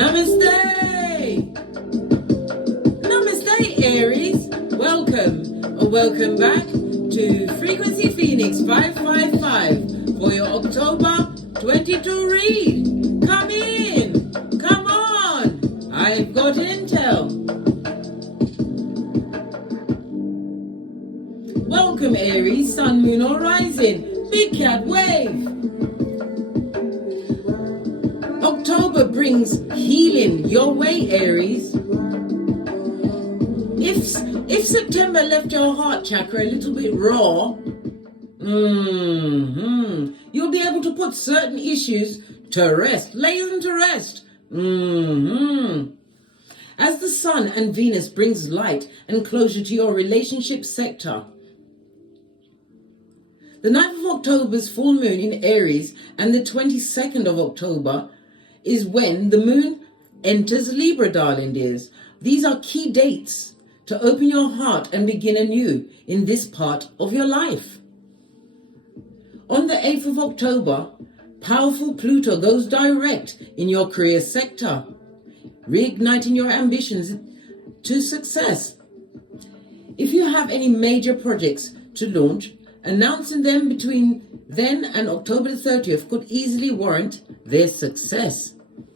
Namaste! Namaste, Aries. Welcome back to Frequency Phoenix 555 for your October 22 read. Come in. Come on. I've got intel. Welcome, Aries, Sun, Moon, or Rising. Big Cat Wave. October brings healing your way, Aries. If September left your heart chakra a little bit raw, you'll be able to put certain issues to rest, lay them to rest. As the Sun and Venus brings light and closure to your relationship sector. The 9th of October's full moon in Aries and the 22nd of October is when the moon enters Libra, darling dears. These are key dates to open your heart and begin anew in this part of your life. On the 8th of October, powerful Pluto goes direct in your career sector, reigniting your ambitions to success. If you have any major projects to launch, announcing them between then and October the 30th could easily warrant their success.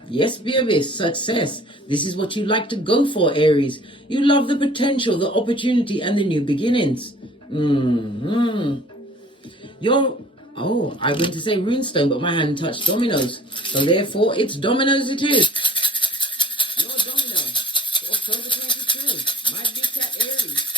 Yes, baby, success. This is what you like to go for, Aries. You love the potential, the opportunity, and the new beginnings. I went to say runestone, but my hand touched dominoes. So therefore, it's dominoes it is. Your domino for October 22. My big cat Aries.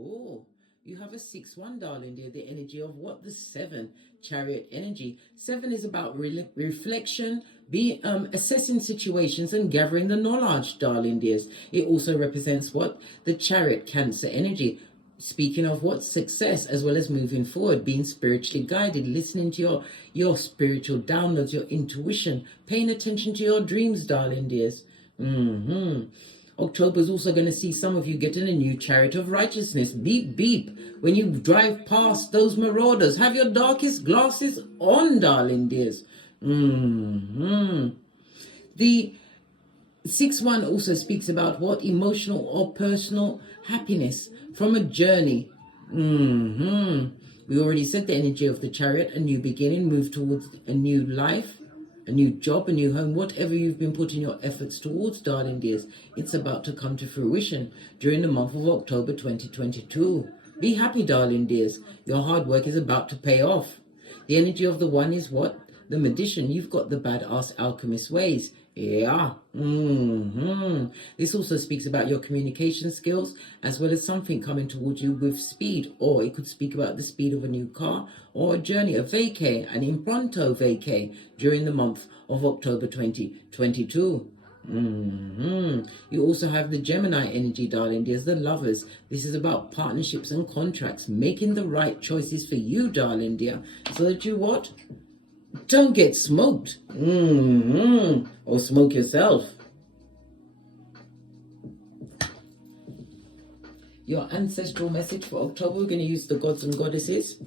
Oh, you have a 6-1, darling dear. The energy of what? The 7 chariot energy. 7 is about reflection, assessing situations and gathering the knowledge, darling dears. It also represents what? The chariot Cancer energy. Speaking of what? Success, as well as moving forward, being spiritually guided, listening to your spiritual downloads, your intuition, paying attention to your dreams, darling dears. October is also going to see some of you getting a new chariot of righteousness. Beep, beep. When you drive past those marauders, have your darkest glasses on, darling dears. The 6-1 also speaks about what? Emotional or personal happiness from a journey. We already said the energy of the chariot, a new beginning, move towards a new life. A new job, a new home, whatever you've been putting your efforts towards, darling dears, it's about to come to fruition during the month of October 2022. Be happy, darling dears. Your hard work is about to pay off. The energy of the 1 is what? The magician. You've got the badass alchemist ways. Yeah. This also speaks about your communication skills, as well as something coming towards you with speed, or it could speak about the speed of a new car or a journey, a vacay, an impronto vacay during the month of October 2022. You also have the Gemini energy, darling dears, the lovers. This is about partnerships and contracts, making the right choices for you, darling dear, so that you what? Don't get smoked. Or smoke yourself. Your ancestral message for October, we're going to use the gods and goddesses.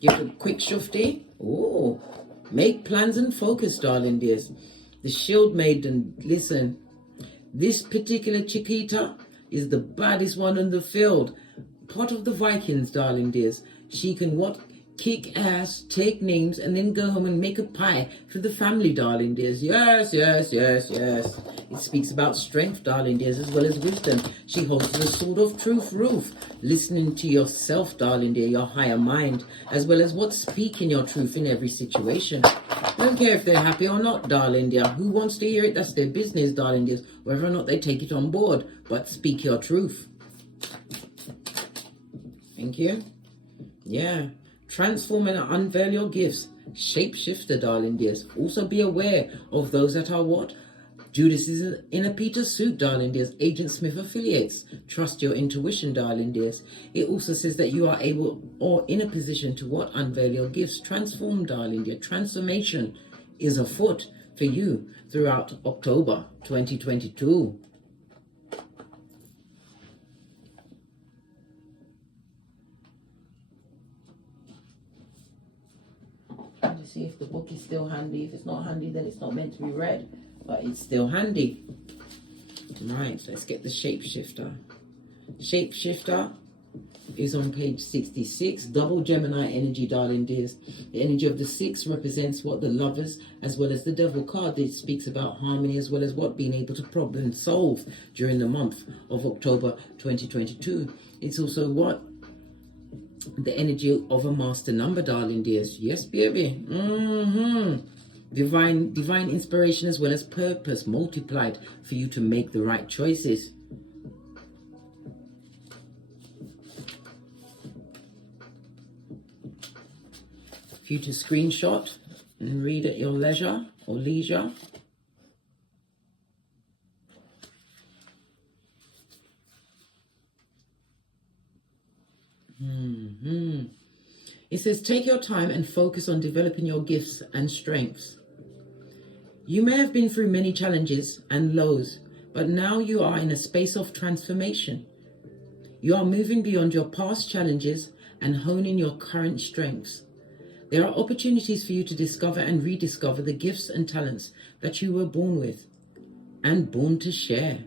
Give a quick shufti. Oh, make plans and focus, darling dears. The shield maiden, listen. This particular Chiquita is the baddest one in the field. Part of the Vikings, darling dears. She can what? Kick ass, take names, and then go home and make a pie for the family, darling dears. Yes. It speaks about strength, darling dears, as well as wisdom. She holds the sword of truth roof, listening to yourself, darling dear, your higher mind, as well as what? Speaking your truth in every situation. Don't care if they're happy or not, darling dear. Who wants to hear it? That's their business, darling dears, whether or not they take it on board. But speak your truth. Thank you. Yeah. Transform and unveil your gifts. Shapeshifter, darling dears. Also be aware of those that are what? Judas is in a Peter suit, darling dears. Agent Smith affiliates. Trust your intuition, darling dears. It also says that you are able or in a position to what? Unveil your gifts. Transform, darling dear. Transformation is afoot for you throughout October 2022. see if the book is still handy. If it's not handy, then it's not meant to be read, but it's still handy. Right, let's get the shapeshifter. Shapeshifter is on page 66. Double Gemini energy, darling dears. The energy of the 6 represents what the lovers as well as the devil card. It speaks about harmony as well as what being able to problem solve during the month of October 2022. It's also what the energy of a master number, darling dears. Yes, baby. Divine inspiration as well as purpose multiplied for you to make the right choices. For you to screenshot and read at your leisure or leisure. It says, take your time and focus on developing your gifts and strengths. You may have been through many challenges and lows, but now you are in a space of transformation. You are moving beyond your past challenges and honing your current strengths. There are opportunities for you to discover and rediscover the gifts and talents that you were born with and born to share.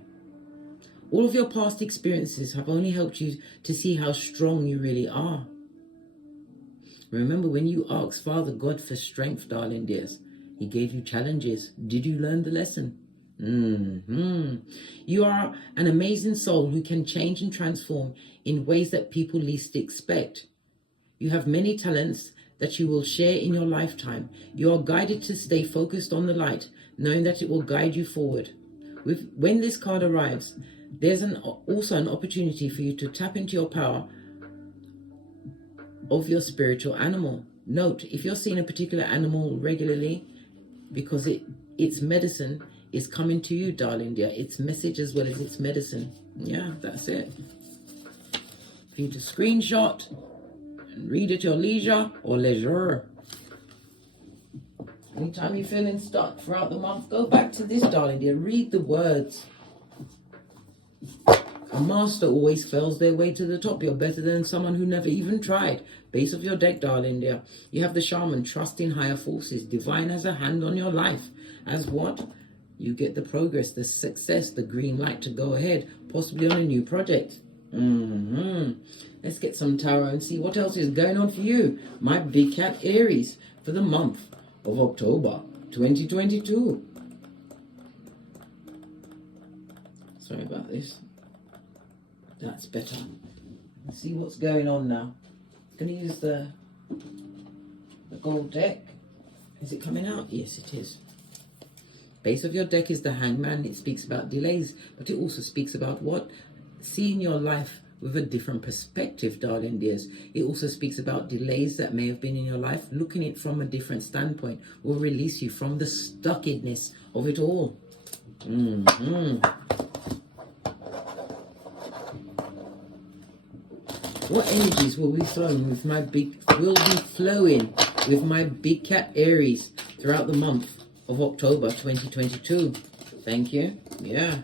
All of your past experiences have only helped you to see how strong you really are. Remember when you asked Father God for strength, darling dears, He gave you challenges. Did you learn the lesson? You are an amazing soul who can change and transform in ways that people least expect. You have many talents that you will share in your lifetime. You are guided to stay focused on the light, knowing that it will guide you forward. When this card arrives, there's also an opportunity for you to tap into your power of your spiritual animal. Note, if you're seeing a particular animal regularly, because its medicine is coming to you, darling dear. Its message as well as its medicine. Yeah, that's it. For you to screenshot and read at your leisure or leisure. Anytime you're feeling stuck throughout the month, go back to this, darling dear. Read the words. A master always fails their way to the top. You're better than someone who never even tried. Base of your deck, darling dear. You have the shaman, trust in higher forces. Divine has a hand on your life. As what? You get the progress, the success, the green light to go ahead, possibly on a new project. Let's get some tarot and see what else is going on for you, my big cat Aries, for the month of October 2022. Sorry about this. That's better. Let's see what's going on now. I'm going to use the gold deck. Is it coming out? Yes, it is. Base of your deck is the Hangman. It speaks about delays, but it also speaks about what? Seeing your life with a different perspective, darling dears. It also speaks about delays that may have been in your life. Looking at it from a different standpoint will release you from the stuckedness of it all. What energies will be flowing with my big cat Aries throughout the month of October 2022? Thank you. Yeah.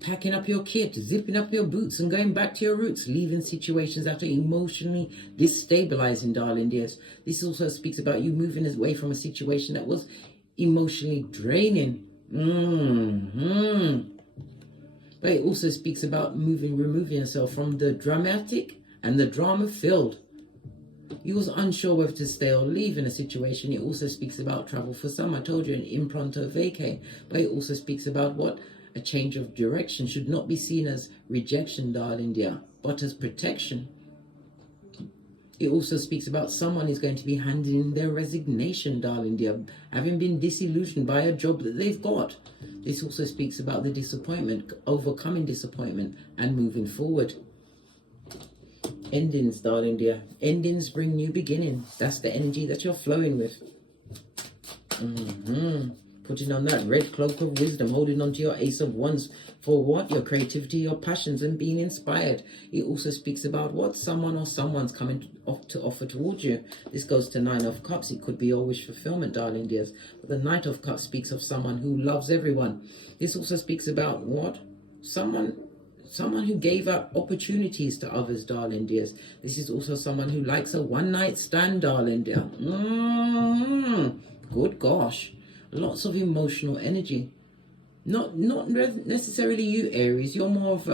Packing up your kit, zipping up your boots and going back to your roots, leaving situations that are emotionally destabilizing, darling dears. This also speaks about you moving away from a situation that was emotionally draining. But it also speaks about removing yourself from the dramatic and the drama-filled. You was unsure whether to stay or leave in a situation. It also speaks about travel for some. I told you, an impronto vacay. But it also speaks about what? A change of direction should not be seen as rejection, darling dear, but as protection. It also speaks about someone is going to be handing in their resignation, darling dear, having been disillusioned by a job that they've got. This also speaks about the disappointment, overcoming disappointment and moving forward. Endings, darling dear. Endings bring new beginnings. That's the energy that you're flowing with. Putting on that red cloak of wisdom, holding on to your Ace of Wands for what? Your creativity, your passions, and being inspired. It also speaks about what? Someone or someone's coming to offer towards you. This goes to Nine of Cups. It could be your wish fulfillment, darling dears. But the Knight of Cups speaks of someone who loves everyone. This also speaks about what? Someone someone who gave up opportunities to others, darling dears. This is also someone who likes a one-night stand, darling dear. Good gosh. Lots of emotional energy. Not necessarily you, Aries. You're more of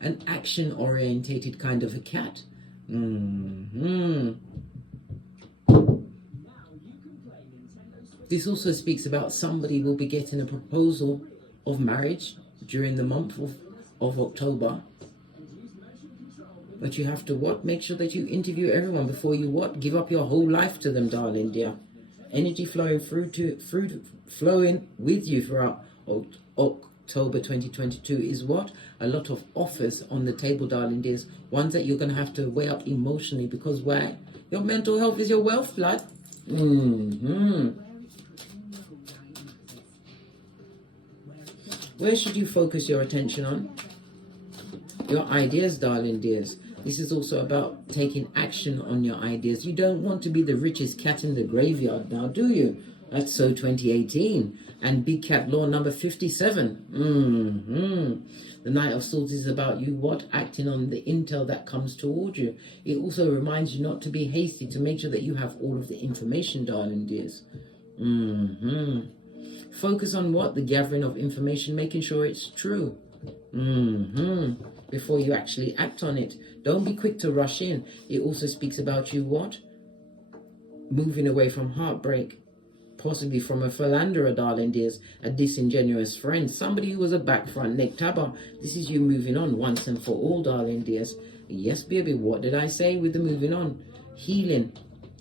an action-orientated kind of a cat. This also speaks about somebody will be getting a proposal of marriage during the month of October. But you have to what? Make sure that you interview everyone before you what? Give up your whole life to them, darling dear. Energy flowing flowing with you throughout October 2022 is what? A lot of offers on the table, darling dears. Ones that you're going to have to weigh up emotionally, because why? Your mental health is your wealth, blood. Where should you focus your attention on? Your ideas, darling dears. This is also about taking action on your ideas. You don't want to be the richest cat in the graveyard now, do you? That's so 2018. And Big Cat Law number 57. The Knight of Swords is about you what? Acting on the intel that comes toward you. It also reminds you not to be hasty, to make sure that you have all of the information, darling dears. Focus on what? The gathering of information, making sure it's true. Before you actually act on it. Don't be quick to rush in. It also speaks about you what? Moving away from heartbreak. Possibly from a philanderer, darling dears. A disingenuous friend. Somebody who was a back front neck tabber. This is you moving on once and for all, darling dears. Yes, baby, what did I say with the moving on? Healing.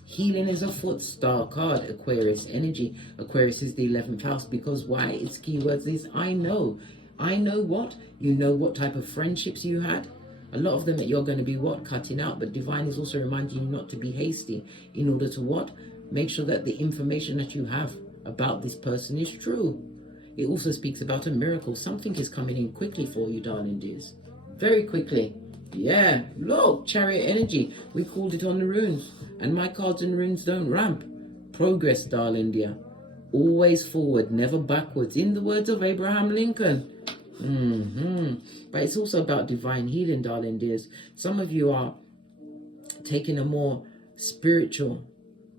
Healing is a foot star card, Aquarius energy. Aquarius is the 11th house, because why? Its keywords is I know. I know what? You know what type of friendships you had. A lot of them that you're going to be what? Cutting out. But divine is also reminding you not to be hasty in order to what? Make sure that the information that you have about this person is true. It also speaks about a miracle. Something is coming in quickly for you, darling dears. Very quickly. Yeah, look, Chariot energy. We called it on the runes. And my cards and runes don't ramp. Progress, darling dear. Always forward, never backwards. In the words of Abraham Lincoln. But it's also about divine healing, darling dears. Some of you are taking a more spiritual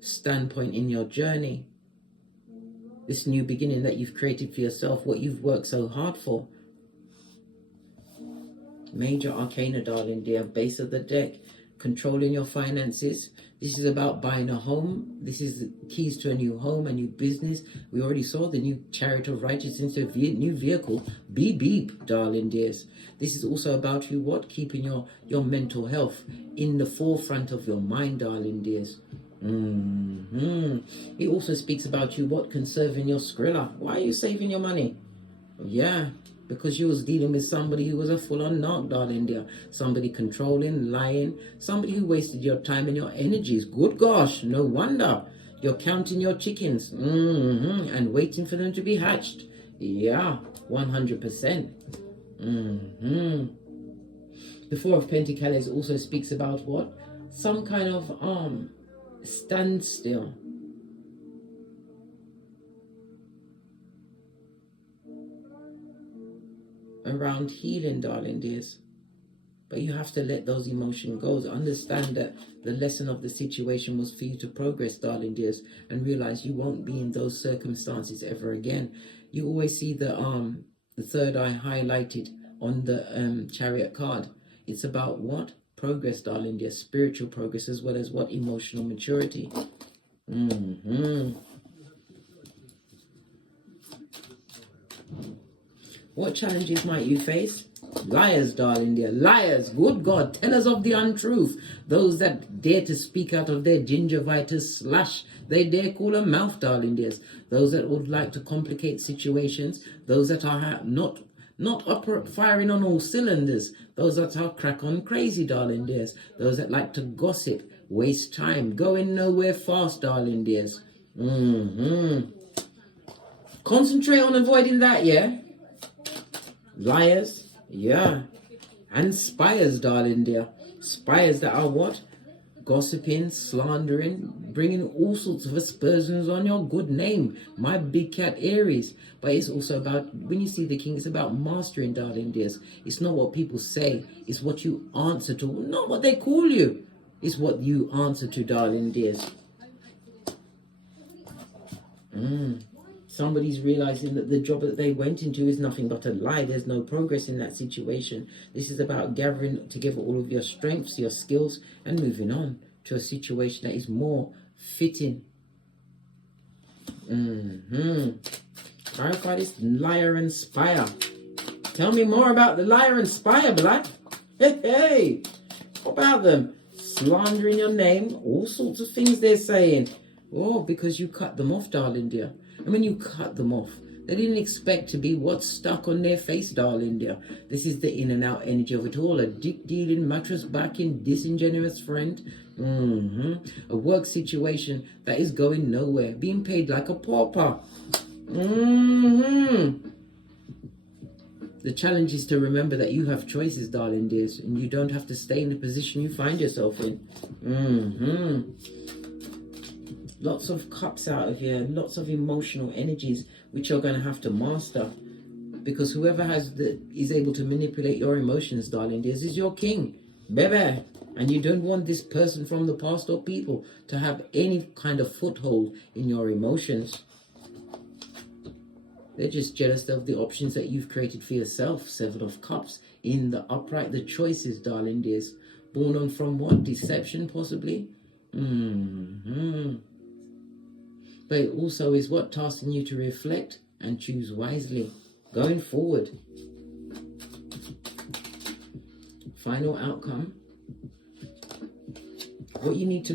standpoint in your journey. This new beginning that you've created for yourself, what you've worked so hard for. Major arcana, darling dear, base of the deck, controlling your finances. This is about buying a home. This is the keys to a new home, a new business. We already saw the new Chariot of Righteousness, a new vehicle. Beep, beep, darling dears. This is also about you what? Keeping your mental health in the forefront of your mind, darling dears. It also speaks about you what? Conserving your Skrilla. Why are you saving your money? Yeah. Because you was dealing with somebody who was a full-on narc, darling dear. Somebody controlling, lying. Somebody who wasted your time and your energies. Good gosh, no wonder. You're counting your chickens. And waiting for them to be hatched. Yeah, 100%. The Four of Pentacles also speaks about what? Some kind of standstill. Around healing, darling dears. But you have to let those emotions go. Understand that the lesson of the situation was for you to progress, darling dears, and realize you won't be in those circumstances ever again. You always see the third eye highlighted on the Chariot card. It's about what? Progress, darling dear. Spiritual progress, as well as what? Emotional maturity. What challenges might you face? Liars, darling dear. Liars. Good God. Tellers of the untruth. Those that dare to speak out of their gingivitis slash. They dare call a mouth, darling dears. Those that would like to complicate situations. Those that are not firing on all cylinders. Those that are crack on crazy, darling dears. Those that like to gossip. Waste time. Going nowhere fast, darling dears. Concentrate on avoiding that, yeah? Liars, yeah, and spies, darling dear. Spies that are what? gossiping, slandering, bringing all sorts of aspersions on your good name, my big cat Aries. But it's also about, when you see the king, it's about mastering, darling dears. It's not what people say, it's what you answer to, not what they call you. It's what you answer to, darling dears. Somebody's realizing that the job that they went into is nothing but a lie. There's no progress in that situation. This is about gathering together all of your strengths, your skills, and moving on to a situation that is more fitting. Clarify this liar and spire. Tell me more about the liar and spire, Black. Hey, what about them? Slandering your name, all sorts of things they're saying. Oh, because you cut them off, darling dear. And when you cut them off, they didn't expect to be what's stuck on their face, darling dear. This is the in and out energy of it all. A dick-dealing, mattress-backing, disingenuous friend. A work situation that is going nowhere. Being paid like a pauper. The challenge is to remember that you have choices, darling dears. And you don't have to stay in the position you find yourself in. Lots of cups out of here, lots of emotional energies which you're going to have to master, because whoever is able to manipulate your emotions, darling dears, is your king, baby. And you don't want this person from the past or people to have any kind of foothold in your emotions. They're just jealous of the options that you've created for yourself. Seven of Cups in the upright, the choices, darling dears, born on from what? Deception, possibly. But it also is what? Tasking you to reflect and choose wisely going forward. Final outcome. What you need to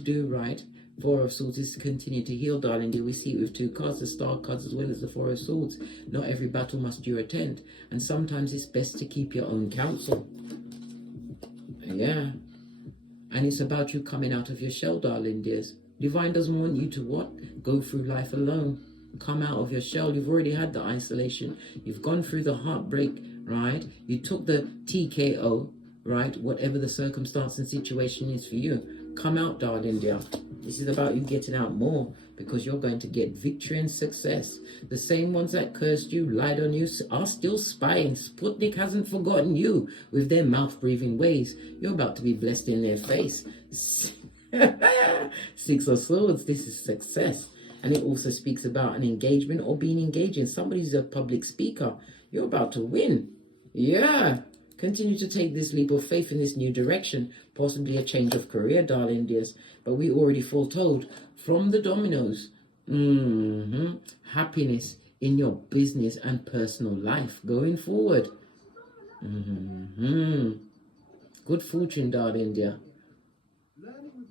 do, right? Four of Swords is to continue to heal, darling dear. We see it with two cards, the Star cards as well as the Four of Swords. Not every battle must you attend, and sometimes it's best to keep your own counsel. Yeah. And it's about you coming out of your shell, darling dears. Divine doesn't want you to what? Go through life alone. Come out of your shell. You've already had the isolation. You've gone through the heartbreak, right? You took the TKO, right? Whatever the circumstance and situation is for you. Come out, darling dear. This is about you getting out more, because you're going to get victory and success. The same ones that cursed you, lied on you, are still spying. Sputnik hasn't forgotten you with their mouth-breathing ways. You're about to be blessed in their face. Six of Swords, this is success. And it also speaks about an engagement or being engaging. Somebody's a public speaker. You're about to win. Yeah. Continue to take this leap of faith in this new direction. Possibly a change of career, darling dears. But we already foretold from the dominoes. Happiness in your business and personal life going forward. Good fortune, darling dear,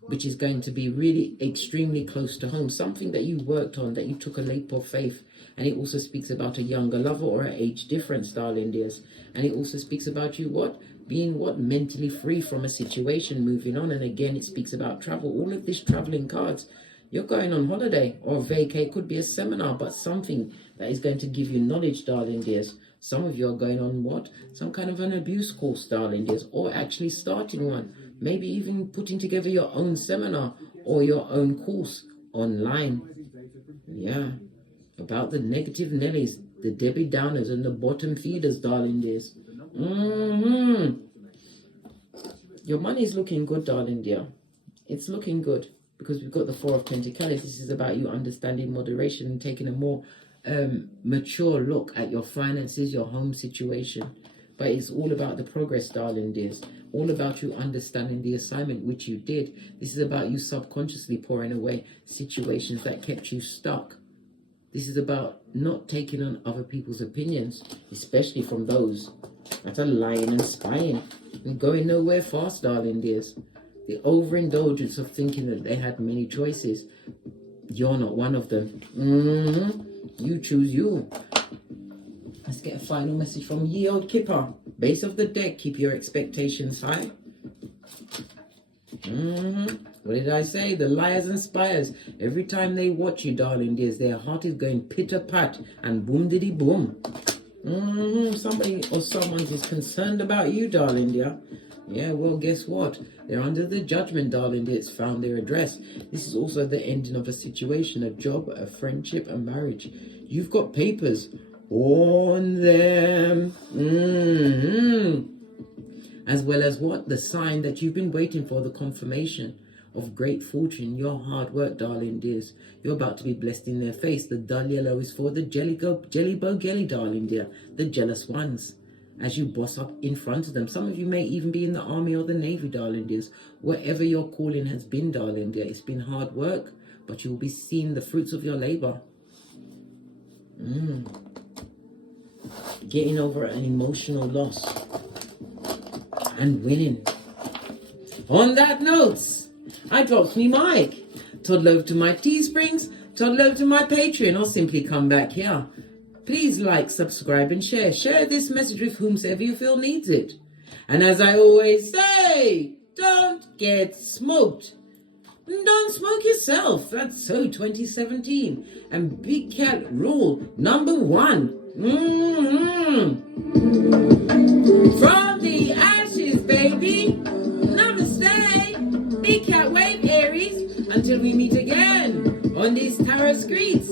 which is going to be really extremely close to home. Something that you worked on, that you took a leap of faith. And it also speaks about a younger lover or an age difference, darling dears. And it also speaks about you what? Being what? Mentally free from a situation, moving on. And again, it speaks about travel. All of this traveling cards. You're going on holiday or vacay. It could be a seminar, but something that is going to give you knowledge, darling dears. Some of you are going on what? Some kind of an abuse course, darling dears, or actually starting one. Maybe even putting together your own seminar or your own course online. Yeah. About the negative Nellies, the Debbie Downers and the bottom feeders, darling dears. Your money is looking good, darling dear. It's looking good, because we've got the Four of Pentacles. This is about you understanding moderation and taking a more mature look at your finances, your home situation. But it's all about the progress, darling dears. All about you understanding the assignment which you did. This is about you subconsciously pouring away situations that kept you stuck. This is about not taking on other people's opinions, especially from those that are lying and spying and going nowhere fast, darling dears. The overindulgence of thinking that they had many choices. You're not one of them. You choose you. Let's get a final message from Ye Old Kipper. Base of the deck, keep your expectations high. What did I say? The liars and spires. Every time they watch you, darling dears, their heart is going pitter-pat and boom-diddy-boom. Somebody or someone is concerned about you, darling dear. Yeah, well, guess what? They're under the judgment, darling. It's found their address. This is also the ending of a situation, a job, a friendship, a marriage. You've got papers on them. As well as what? The sign that you've been waiting for, the confirmation of great fortune. Your hard work, darling dears. You're about to be blessed in their face. The dull yellow is for the jelly bow gelly, darling dear. The jealous ones. As you boss up in front of them. Some of you may even be in the army or the navy, darling dears. Wherever your calling has been, darling dear. It's been hard work, but you'll be seeing the fruits of your labor. Getting over an emotional loss and winning. On that note, I dropped me mic. Toddle over to my Teesprings, toddle over to my Patreon, or simply come back here. Please like, subscribe, and share. Share this message with whomsoever you feel needs it. And as I always say, don't get smoked. Don't smoke yourself. That's so 2017. And Big Cat rule number 1. From the ashes, baby. Namaste. Big Cat wave, Aries. Until we meet again on these tarot streets.